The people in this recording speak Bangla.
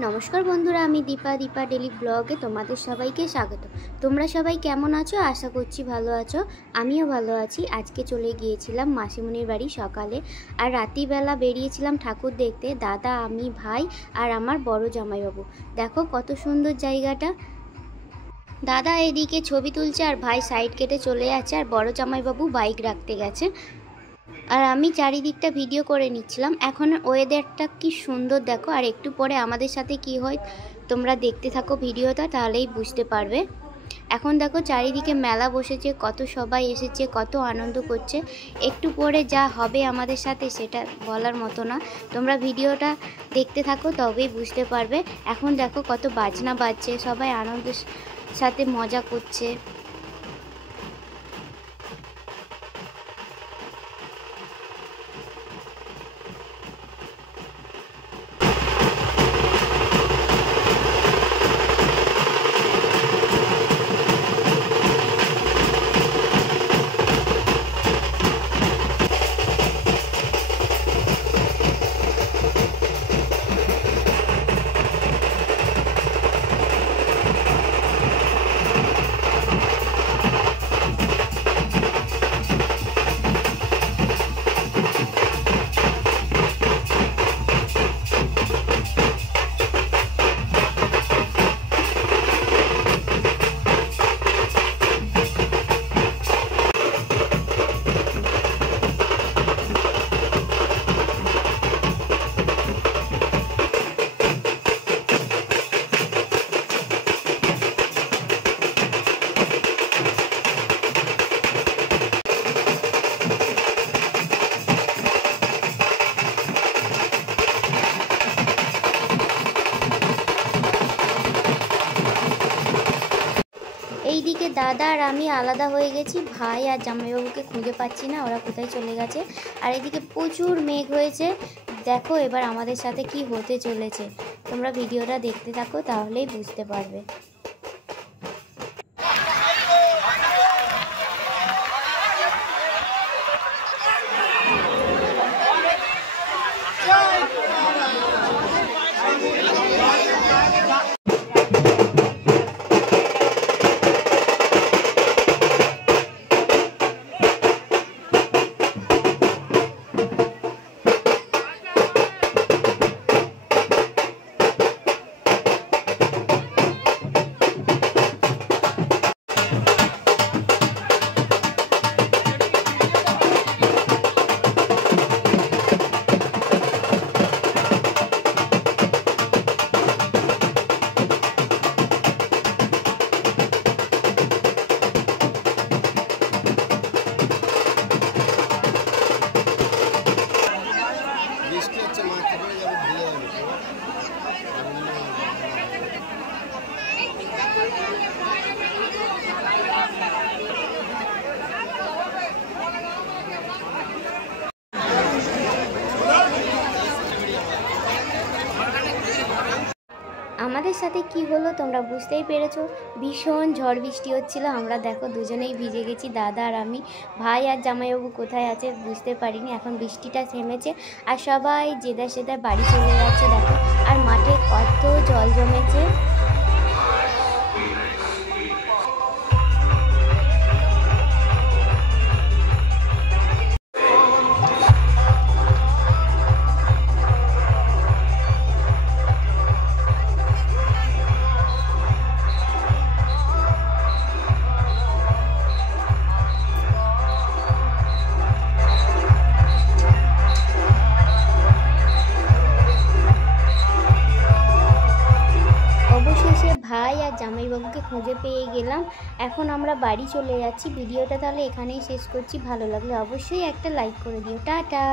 नमस्कार बंधुरा आमी दीपा दीपा डेली ब्लगे तुम्हारे सबाइके स्वागत। तोमरा सबाई केमन आछो? आशा करछि भालो आछो। आमिओ भालो आछि। आज के चले गिয়েছিলাম मासिमुनिर बाड़ी सकाले और राती बेला बेरिয়েছিলাম ठाकुर देखते। दादा आमी भाई और आमार बड़ो जामाईबाबू। देखो कत सुंदर जायगाटा। दादा एदिके छवि तुलছে और भाई साइड केटे चले যাচ্ছে और बड़ो जामाईबाबू बाइक राखते गेছে और आमी चारिदिकटा भिडियो करे निच्छिलाम। एखन ओয়েদারটা कि सुंदर देखो और एकटू परे आमादेर साथे कि हय तोमरा देखते थाको भिडियोटा ताहलेई बुझते पारबे। এখন देखो चारिदिके मेला बसेছে, कत सबाई एसेছে, कत आनंद करছে। एकटू परे जा हबे आमादेर साथे सेटा बलार मतो ना। तोमरा भिडियोटा देखते थाको तबेई बुझते पारबे। এখন देखो कत बाजना बाजছে, सबाई आनंदेर साथे मजा करছে। এইদিকে দাদা আর আমি আলাদা হয়ে গেছি। ভাই আর জামাইবাবুকে খুঁজে পাচ্ছি না, ওরা কোথায় চলে গেছে। আর এদিকে প্রচুর মেঘ হয়েছে। দেখো এবার আমাদের সাথে কি হতে চলেছে। তোমরা ভিডিওটা দেখতে থাকো তাহলেই বুঝতে পারবে। আমাদের সাথে কি হলো তোমরা বুঝতেই পেরেছো। ভীষণ ঝড় বৃষ্টি হচ্ছিল। আমরা দেখো দুজনেই ভিজে গেছি, দাদা আর আমি। ভাই আর জামাইবাবু কোথায় আছে বুঝতে পারিনি। এখন বৃষ্টিটা থেমেছে আর সবাই যেদার সেদার বাড়ি চলে যাচ্ছে। দেখো আর মাঠে কত জল জমেছে। ভাই আর জামাইবাবুকে খুঁজে পেয়ে গেলাম। এখন আমরা বাড়ি চলে যাচ্ছি। ভিডিওটা তাহলে এখানেই শেষ করছি। ভালো লাগলে অবশ্যই একটা লাইক করে দিও। টাটা।